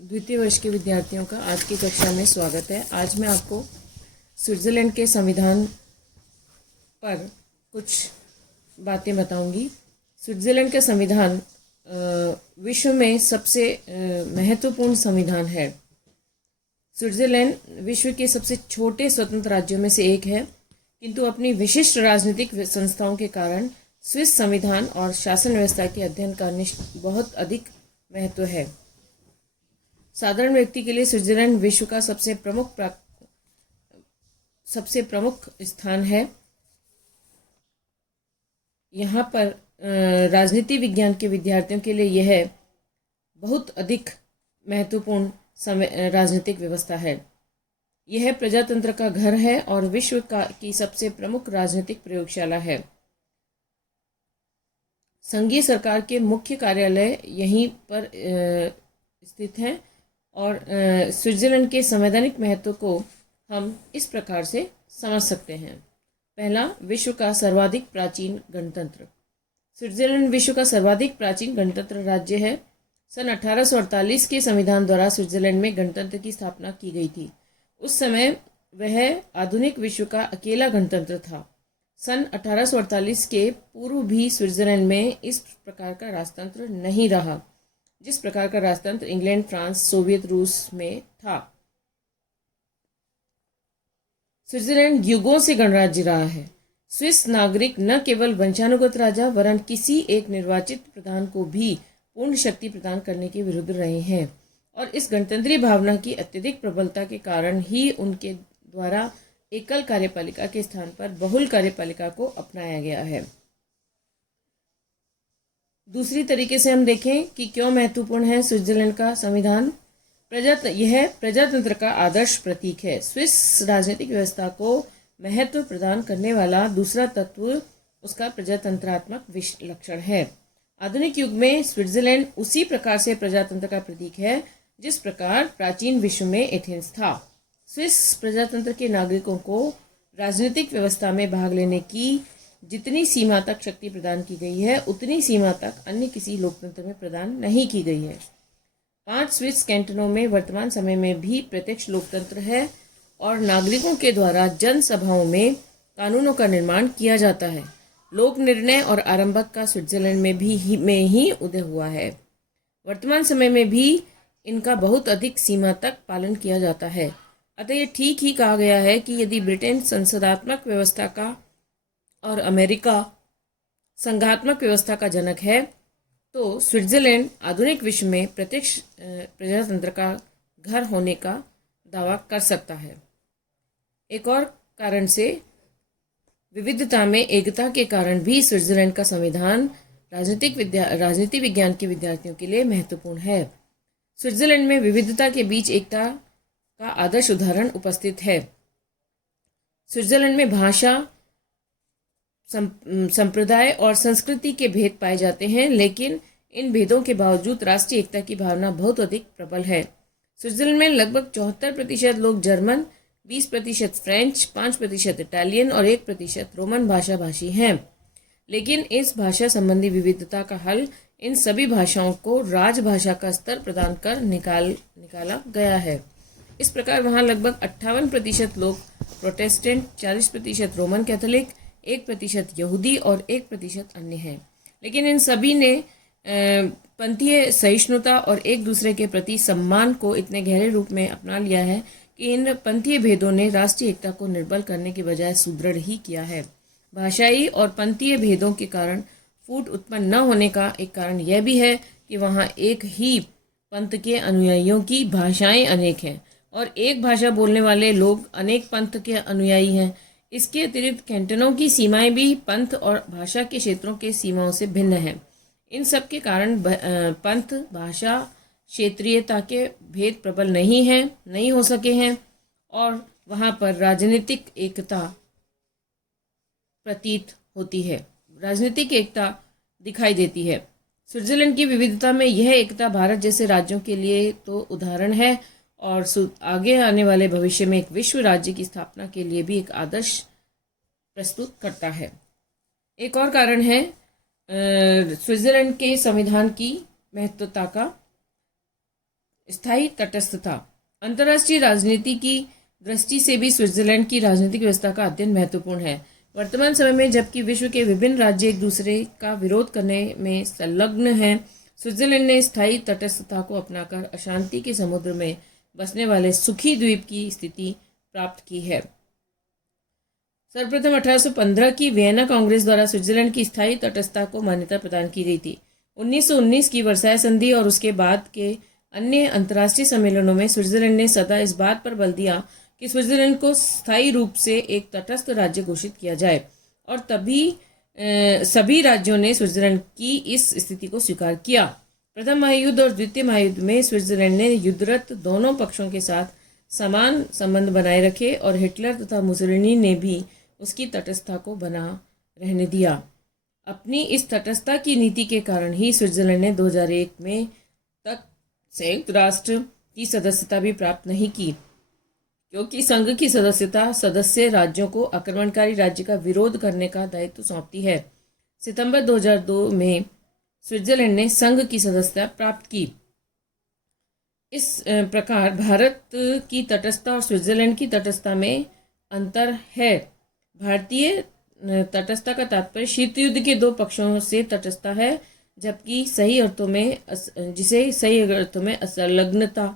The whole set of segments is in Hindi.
द्वितीय वर्ष के विद्यार्थियों का आज की कक्षा में स्वागत है। आज मैं आपको स्विट्ज़रलैंड के संविधान पर कुछ बातें बताऊंगी। स्विट्ज़रलैंड का संविधान विश्व में सबसे महत्वपूर्ण संविधान है। स्विट्ज़रलैंड विश्व के सबसे छोटे स्वतंत्र राज्यों में से एक है, किंतु अपनी विशिष्ट राजनीतिक संस्थाओं के कारण स्विस संविधान और शासन व्यवस्था के अध्ययन का बहुत अधिक महत्व है। साधारण व्यक्ति के लिए स्विट्ज़रलैंड विश्व का सबसे प्रमुख स्थान है। यहाँ पर राजनीति विज्ञान के विद्यार्थियों के लिए यह बहुत अधिक महत्वपूर्ण राजनीतिक व्यवस्था है। यह प्रजातंत्र का घर है और विश्व की सबसे प्रमुख राजनीतिक प्रयोगशाला है। संघीय सरकार के मुख्य कार्यालय यहीं पर स्थित हैं और स्विट्ज़रलैंड के संवैधानिक महत्व को हम इस प्रकार से समझ सकते हैं। पहला, विश्व का सर्वाधिक प्राचीन गणतंत्र। स्विट्ज़रलैंड विश्व का सर्वाधिक प्राचीन गणतंत्र राज्य है। सन 1848 के संविधान द्वारा स्विट्ज़रलैंड में गणतंत्र की स्थापना की गई थी। उस समय वह आधुनिक विश्व का अकेला गणतंत्र था। सन 1848 के पूर्व भी स्विट्ज़रलैंड में इस प्रकार का राजतंत्र नहीं रहा जिस प्रकार का राजतंत्र इंग्लैंड, फ्रांस, सोवियत रूस में था। स्विट्ज़रलैंड युगों से गणराज्य रहा है। स्विस नागरिक न केवल वंशानुगत राजा वरन किसी एक निर्वाचित प्रधान को भी पूर्ण शक्ति प्रदान करने के विरुद्ध रहे हैं और इस गणतंत्रीय भावना की अत्यधिक प्रबलता के कारण ही उनके द्वारा एकल कार्यपालिका के स्थान पर बहुल कार्यपालिका को अपनाया गया है। दूसरी तरीके से हम देखें कि क्यों महत्वपूर्ण है स्विट्ज़रलैंड का संविधान। यह प्रजातंत्र का आदर्श प्रतीक है। स्विस राजनीतिक व्यवस्था को महत्व प्रदान करने वाला दूसरा तत्व उसका प्रजातंत्रात्मक लक्षण है। आधुनिक युग में स्विट्ज़रलैंड उसी प्रकार से प्रजातंत्र का प्रतीक है जिस प्रकार प्राचीन विश्व में एथेंस था। स्विस प्रजातंत्र के नागरिकों को राजनीतिक व्यवस्था में भाग लेने की जितनी सीमा तक शक्ति प्रदान की गई है उतनी सीमा तक अन्य किसी लोकतंत्र में प्रदान नहीं की गई है। 5 स्विस कैंटनों में वर्तमान समय में भी प्रत्यक्ष लोकतंत्र है और नागरिकों के द्वारा जनसभाओं में कानूनों का निर्माण किया जाता है। लोक निर्णय और आरंभक का स्विट्ज़रलैंड में ही उदय हुआ है। वर्तमान समय में भी इनका बहुत अधिक सीमा तक पालन किया जाता है। अतः ये ठीक ही कहा गया है कि यदि ब्रिटेन संसदात्मक व्यवस्था का और अमेरिका संघात्मक व्यवस्था का जनक है तो स्विट्ज़रलैंड आधुनिक विश्व में प्रत्यक्ष प्रजातंत्र का घर होने का दावा कर सकता है। एक और कारण से विविधता में एकता के कारण भी स्विट्ज़रलैंड का संविधान राजनीति विज्ञान के विद्यार्थियों के लिए महत्वपूर्ण है। स्विट्ज़रलैंड में विविधता के बीच एकता का आदर्श उदाहरण उपस्थित है। स्विट्ज़रलैंड में भाषा, संप्रदाय और संस्कृति के भेद पाए जाते हैं, लेकिन इन भेदों के बावजूद राष्ट्रीय एकता की भावना बहुत अधिक प्रबल है। स्विट्ज़रलैंड में लगभग 74% लोग जर्मन, 20% फ्रेंच, 5% इटालियन और 1% रोमन भाषा भाषी हैं। लेकिन इस भाषा संबंधी विविधता का हल इन सभी भाषाओं को राजभाषा का स्तर प्रदान कर निकाला गया है। इस प्रकार वहाँ लगभग 58% लोग प्रोटेस्टेंट, 40% रोमन कैथोलिक, 1% यहूदी और 1% अन्य हैं। लेकिन इन सभी ने पंथीय सहिष्णुता और एक दूसरे के प्रति सम्मान को इतने गहरे रूप में अपना लिया है कि इन पंथीय भेदों ने राष्ट्रीय एकता को निर्बल करने के बजाय सुदृढ़ ही किया है। भाषाई और पंथीय भेदों के कारण फूट उत्पन्न न होने का एक कारण यह भी है कि वहाँ एक ही पंथ के अनुयायियों की भाषाएं अनेक हैं और एक भाषा बोलने वाले लोग अनेक पंथ के अनुयायी हैं। इसके अतिरिक्त कैंटनों की सीमाएं भी पंथ और भाषा के क्षेत्रों के सीमाओं से भिन्न हैं। इन सब के कारण पंथ, भाषा, क्षेत्रीयता के भेद प्रबल नहीं हो सके हैं और वहाँ पर राजनीतिक एकता प्रतीत होती है, राजनीतिक एकता दिखाई देती है। स्विट्ज़रलैंड की विविधता में यह एकता भारत जैसे राज्यों के लिए तो उदाहरण है और आगे आने वाले भविष्य में एक विश्व राज्य की स्थापना के लिए भी एक आदर्श प्रस्तुत करता है। एक और कारण है स्विट्ज़रलैंड के संविधान की महत्वता का स्थायी तटस्थता। अंतर्राष्ट्रीय राजनीति की दृष्टि से भी स्विट्जरलैंड की राजनीतिक व्यवस्था का अध्ययन महत्वपूर्ण है। वर्तमान समय में जबकि विश्व के विभिन्न राज्य एक दूसरे का विरोध करने में संलग्न हैं, स्विट्जरलैंड ने स्थायी तटस्थता को अपनाकर अशांति के समुद्र में बसने वाले सुखी द्वीप की स्थिति प्राप्त की है। सर्वप्रथम 1815 की वियना कांग्रेस द्वारा स्विट्जरलैंड की स्थायी तटस्थता को मान्यता प्रदान की गई थी। 1919 की वर्साय संधि और उसके बाद के अन्य अंतर्राष्ट्रीय सम्मेलनों में स्विट्जरलैंड ने सदा इस बात पर बल दिया कि स्विट्जरलैंड को स्थायी रूप से एक तटस्थ राज्य घोषित किया जाए, और तभी सभी राज्यों ने स्विट्जरलैंड की इस स्थिति को स्वीकार किया। प्रथम महायुद्ध और द्वितीय महायुद्ध में स्विट्जरलैंड ने युद्धरत दोनों पक्षों के साथ समान संबंध बनाए रखे और हिटलर तथा मुसोलिनी ने भी उसकी तटस्थता को बना रहने दिया। अपनी इस तटस्थता की नीति के कारण ही स्विट्जरलैंड ने 2001 में तक संयुक्त राष्ट्र की सदस्यता भी प्राप्त नहीं की, क्योंकि संघ की सदस्यता सदस्य राज्यों को आक्रमणकारी राज्य का विरोध करने का दायित्व सौंपती है। सितंबर 2002 में स्विट्जरलैंड ने संघ की सदस्यता प्राप्त की। इस प्रकार भारत की तटस्थता और स्विट्जरलैंड की तटस्थता में अंतर है। भारतीय तटस्थता का तात्पर्य शीत युद्ध के दो पक्षों से तटस्थता है, जबकि जिसे सही अर्थों में असंलग्नता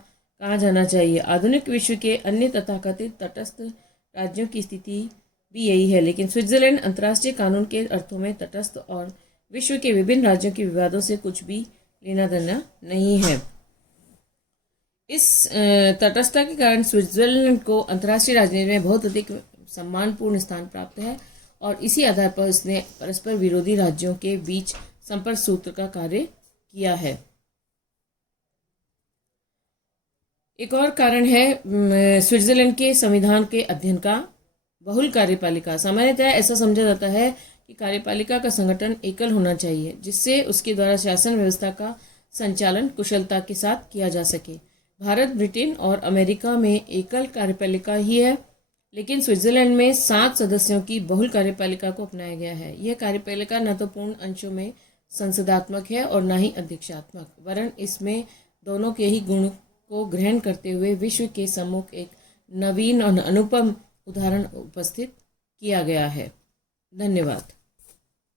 कहा जाना चाहिए। आधुनिक विश्व के अन्य तथाकथित तटस्थ राज्यों की स्थिति भी यही है, लेकिन स्विट्जरलैंड अंतर्राष्ट्रीय कानून के अर्थों में तटस्थ और विश्व के विभिन्न राज्यों के विवादों से कुछ भी लेना देना नहीं है। इस तटस्थता के कारण स्विट्जरलैंड को अंतर्राष्ट्रीय राजनीति में बहुत अधिक सम्मानपूर्ण स्थान प्राप्त है, और इसी आधार पर इसने परस्पर विरोधी राज्यों के बीच संपर्क सूत्र का कार्य किया है। एक और कारण है स्विट्जरलैंड के संविधान के अध्ययन का बहुल कार्यपालिका। सामान्यतः ऐसा समझा जाता है कि कार्यपालिका का संगठन एकल होना चाहिए, जिससे उसके द्वारा शासन व्यवस्था का संचालन कुशलता के साथ किया जा सके। भारत, ब्रिटेन और अमेरिका में एकल कार्यपालिका ही है, लेकिन स्विट्जरलैंड में 7 सदस्यों की बहुल कार्यपालिका को अपनाया गया है। यह कार्यपालिका न तो पूर्ण अंशों में संसदात्मक है और न ही अध्यक्षात्मक, वरन इसमें दोनों के ही गुण को ग्रहण करते हुए विश्व के सम्मुख एक नवीन और अनुपम उदाहरण उपस्थित किया गया है। धन्यवाद।